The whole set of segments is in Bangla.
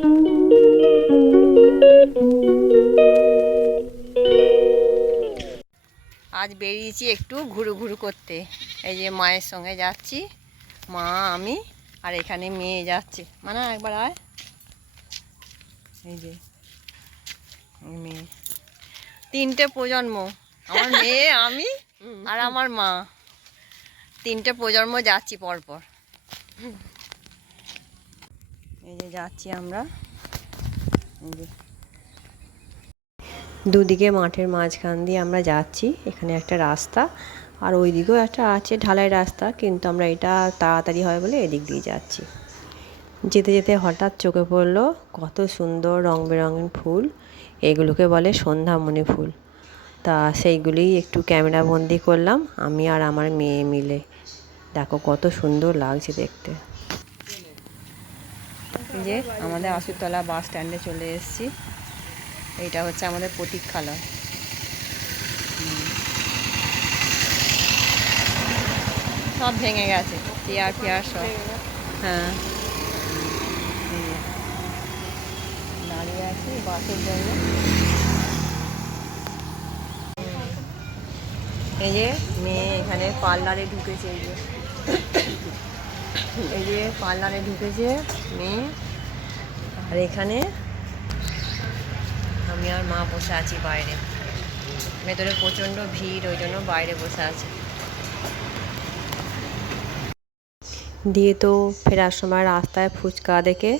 আজ বেরিয়েছি একটু ঘুরু ঘুরু করতে। এই যে মায়ের সঙ্গে যাচ্ছি, মা আমি আর এখানে মেয়ে যাচ্ছে। মানে একবার আয়, এই যে মেয়ে, 3টে প্রজন্ম, আমার মেয়ে, আমি আর আমার মা, 3টে প্রজন্ম যাচ্ছি পরপর। এই যে যাচ্ছি আমরা, এই যে দুদিকে মাঠের মাঝখান দিয়ে আমরা যাচ্ছি। এখানে একটা রাস্তা আর ওই দিকেও একটা আছে ঢালাই রাস্তা, কিন্তু আমরা এটা তাড়াতাড়ি হয় বলে এদিক দিয়ে যাচ্ছি। যেতে যেতে হঠাৎ চোখে পড়লো কত সুন্দর রং বেরঙের ফুল, এগুলোকে বলে সন্ধ্যামণি ফুল। তা সেইগুলিই একটু ক্যামেরা বন্দি করলাম আমি আর আমার মেয়ে মিলে। দেখো কত সুন্দর লাগছে দেখতে। এই যে আমাদের আশুতলা বাস স্ট্যান্ডে চলে এসেছি। এইটা হচ্ছে আমাদের প্রতীক্ষালয়। সব ভেঙে গেছে, চেয়ার ফেয়ার সব। হ্যাঁ, দাঁড়িয়ে আছি বাসের জন্য। এই যে মেয়ে এখানে পার্লারে ঢুকেছে, এই যে পার্লারে ঢুকেছে মেয়ে। আর এখানে আমি আর মা বসে আছি বাইরে। ভেতরে প্রচণ্ড ভিড়, ওই জন্য বাইরে বসে আছি। দিয়ে তো ফেরার সময় রাস্তায় ফুচকা দেখে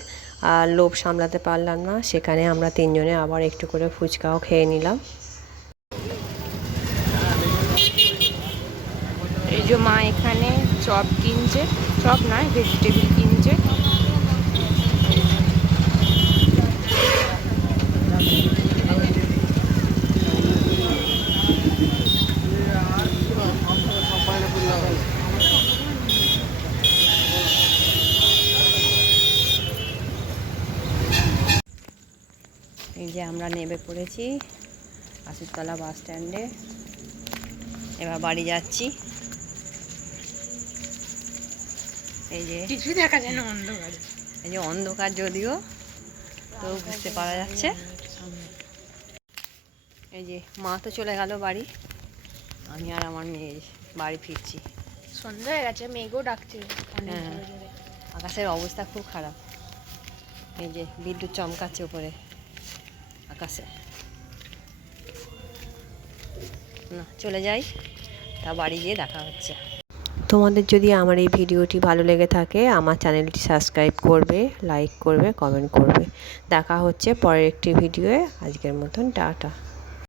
আর লোভ সামলাতে পারলাম না, সেখানে আমরা 3জনে আবার একটু করে ফুচকাও খেয়ে নিলাম। এই যে মা এখানে চপ কিনছে, চপ নয় ভেজিটেবিল কিনছে। এই যে আমরা নেমে পড়েছি আশুতলা বাস স্ট্যান্ডে, এবার বাড়ি যাচ্ছি। এই যে কিছু দেখা যায় না অন্ধকার, এই যে অন্ধকার যদিও তো বুঝতে পারা যাচ্ছে। এই যে মা তো চলে গেল বাড়ি, আমি আর আমার মেয়ে বাড়ি ফিরছি। সন্ধ্যা হয়ে গেছে, মেঘও ডাকছে। হ্যাঁ, আকাশের অবস্থা খুব খারাপ। এই যে বিদ্যুৎ চমকাচ্ছে উপরে আকাশে। না চলে যাই, তা বাড়ি গিয়ে দেখা হচ্ছে। তোমাদের যদি আমার এই ভিডিওটি ভালো লেগে থাকে আমার চ্যানেলটি সাবস্ক্রাইব করবে, লাইক করবে, কমেন্ট করবে। দেখা হচ্ছে পরের একটি ভিডিওয়ে। আজকের মতন টাটা।